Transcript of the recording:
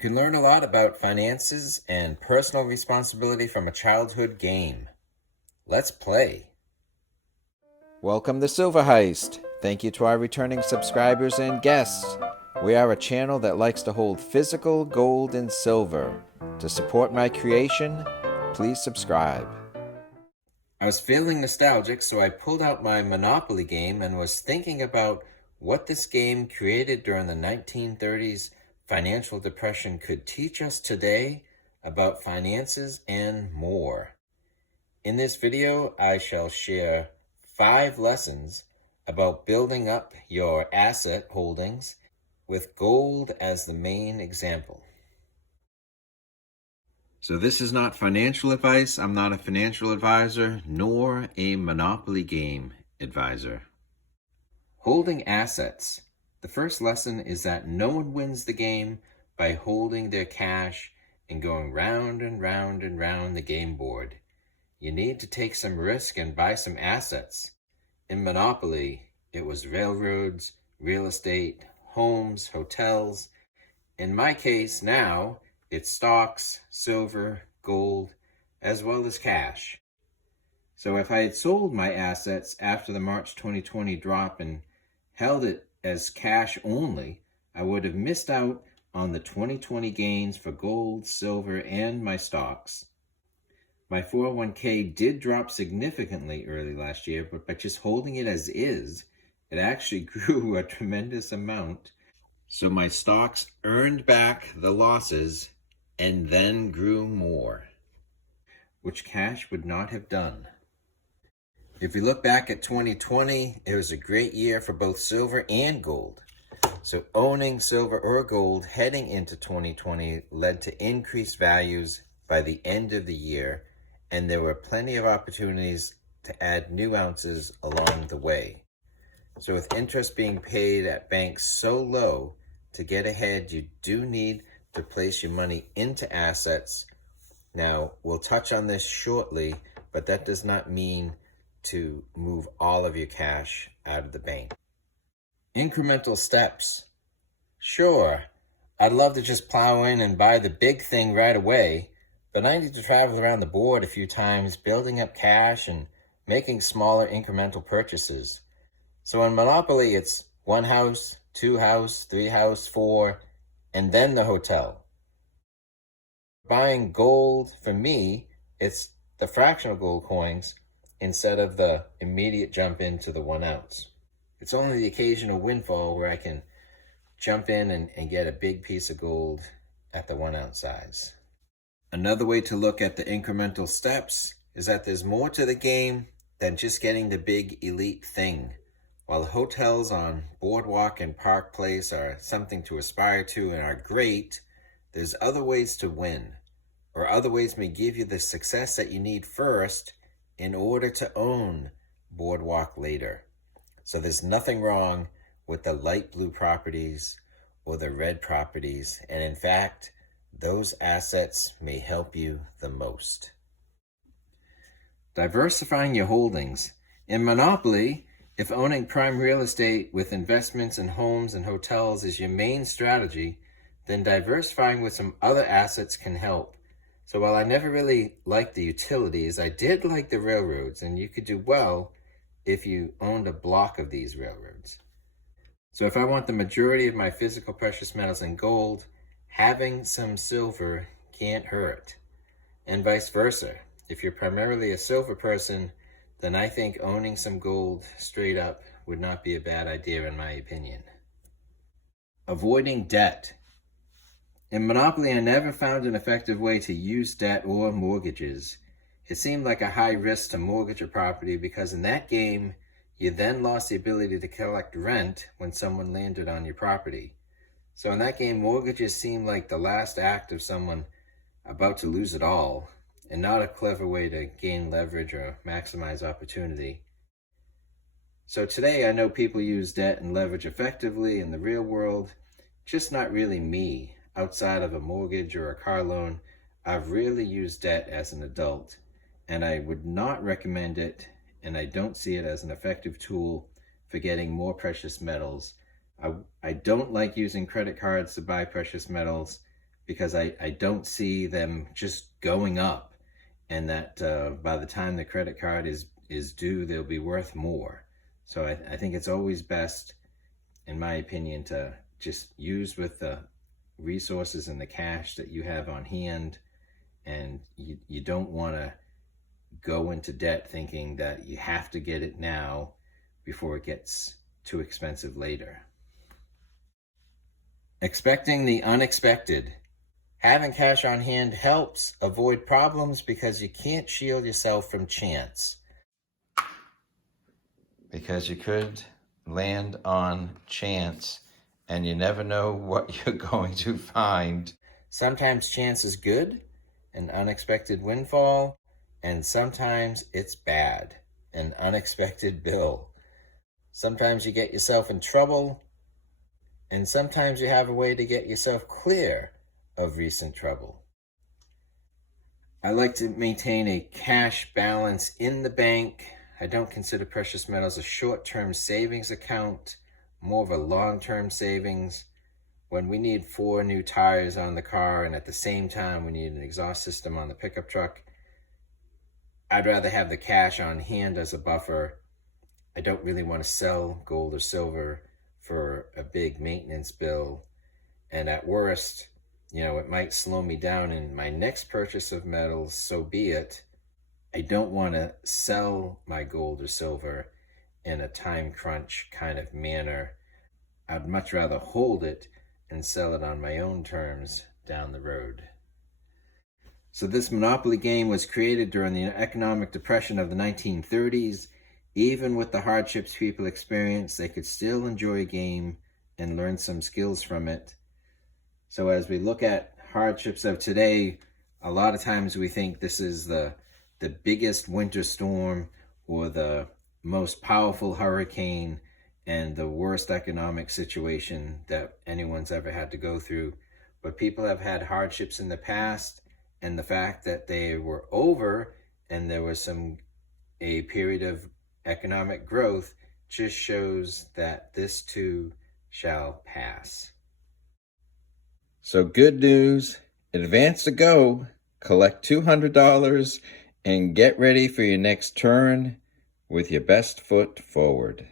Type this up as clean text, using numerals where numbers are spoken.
can learn a lot about finances and personal responsibility from a childhood game. Let's play. Welcome to Silver Heist. Thank you to our returning subscribers and guests. We are a channel that likes to hold physical gold and silver. To support my creation, please subscribe. I was feeling nostalgic, so I pulled out my Monopoly game and was thinking about what this game created during the 1930s financial depression could teach us today about finances and more. In this video, I shall share 5 lessons about building up your asset holdings with gold as the main example. So this is not financial advice. I'm not a financial advisor, nor a Monopoly game advisor. Holding assets. The first lesson is that no one wins the game by holding their cash and going round and round and round the game board. You need to take some risk and buy some assets. In Monopoly, it was railroads, real estate, homes, hotels. In my case now, it's stocks, silver, gold, as well as cash. So if I had sold my assets after the March 2020 drop and held it as cash only, I would have missed out on the 2020 gains for gold, silver, and my stocks. My 401k did drop significantly early last year, but by just holding it as is, it actually grew a tremendous amount. So my stocks earned back the losses and then grew more, which cash would not have done. If we look back at 2020, it was a great year for both silver and gold. So owning silver or gold heading into 2020 led to increased values by the end of the year, and there were plenty of opportunities to add new ounces along the way. So with interest being paid at banks so low, to get ahead, you do need to place your money into assets. Now, we'll touch on this shortly, but that does not mean to move all of your cash out of the bank. Incremental steps. Sure, I'd love to just plow in and buy the big thing right away, but I need to travel around the board a few times, building up cash and making smaller incremental purchases. So in Monopoly, it's 1 house, 2 house, 3 house, 4, and then the hotel. Buying gold, for me, it's the fractional gold coins instead of the immediate jump into the 1 ounce. It's only the occasional windfall where I can jump in and get a big piece of gold at the 1 ounce size. Another way to look at the incremental steps is that there's more to the game than just getting the big elite thing. While hotels on Boardwalk and Park Place are something to aspire to and are great, there's other ways to win, or other ways may give you the success that you need first in order to own Boardwalk later. So there's nothing wrong with the light blue properties or the red properties, and in fact, those assets may help you the most. Diversifying your holdings. In Monopoly, if owning prime real estate with investments in homes and hotels is your main strategy, then diversifying with some other assets can help. So while I never really liked the utilities, I did like the railroads, and you could do well if you owned a block of these railroads. So if I want the majority of my physical precious metals in gold, having some silver can't hurt. And vice versa. If you're primarily a silver person, then I think owning some gold straight up would not be a bad idea in my opinion. Avoiding debt. In Monopoly, I never found an effective way to use debt or mortgages. It seemed like a high risk to mortgage a property because in that game, you then lost the ability to collect rent when someone landed on your property. So in that game, mortgages seemed like the last act of someone about to lose it all, and not a clever way to gain leverage or maximize opportunity. So today, I know people use debt and leverage effectively in the real world, just not really me. Outside of a mortgage or a car loan, I've really used debt as an adult, and I would not recommend it, and I don't see it as an effective tool for getting more precious metals. I don't like using credit cards to buy precious metals because I don't see them just going up, and that by the time the credit card is due, they'll be worth more. So I think it's always best, in my opinion, to just use with the resources and the cash that you have on hand, and you don't want to go into debt thinking that you have to get it now before it gets too expensive later. Expecting the unexpected. Having cash on hand helps avoid problems because you can't shield yourself from chance. Because you could land on chance and you never know what you're going to find. Sometimes chance is good, an unexpected windfall, and sometimes it's bad, an unexpected bill. Sometimes you get yourself in trouble, and sometimes you have a way to get yourself clear of recent trouble. I like to maintain a cash balance in the bank. I don't consider precious metals a short-term savings account, more of a long-term savings. When we need 4 new tires on the car and at the same time we need an exhaust system on the pickup truck, I'd rather have the cash on hand as a buffer. I don't really want to sell gold or silver for a big maintenance bill. And at worst, it might slow me down in my next purchase of metals, so be it. I don't want to sell my gold or silver in a time crunch kind of manner. I'd much rather hold it and sell it on my own terms down the road. So this Monopoly game was created during the economic depression of the 1930s. Even with the hardships people experienced, they could still enjoy a game and learn some skills from it. So as we look at hardships of today, a lot of times we think this is the biggest winter storm or the most powerful hurricane and the worst economic situation that anyone's ever had to go through. But people have had hardships in the past, and the fact that they were over and there was a period of economic growth just shows that this too shall pass. So good news, advance to go, collect $200 and get ready for your next turn with your best foot forward.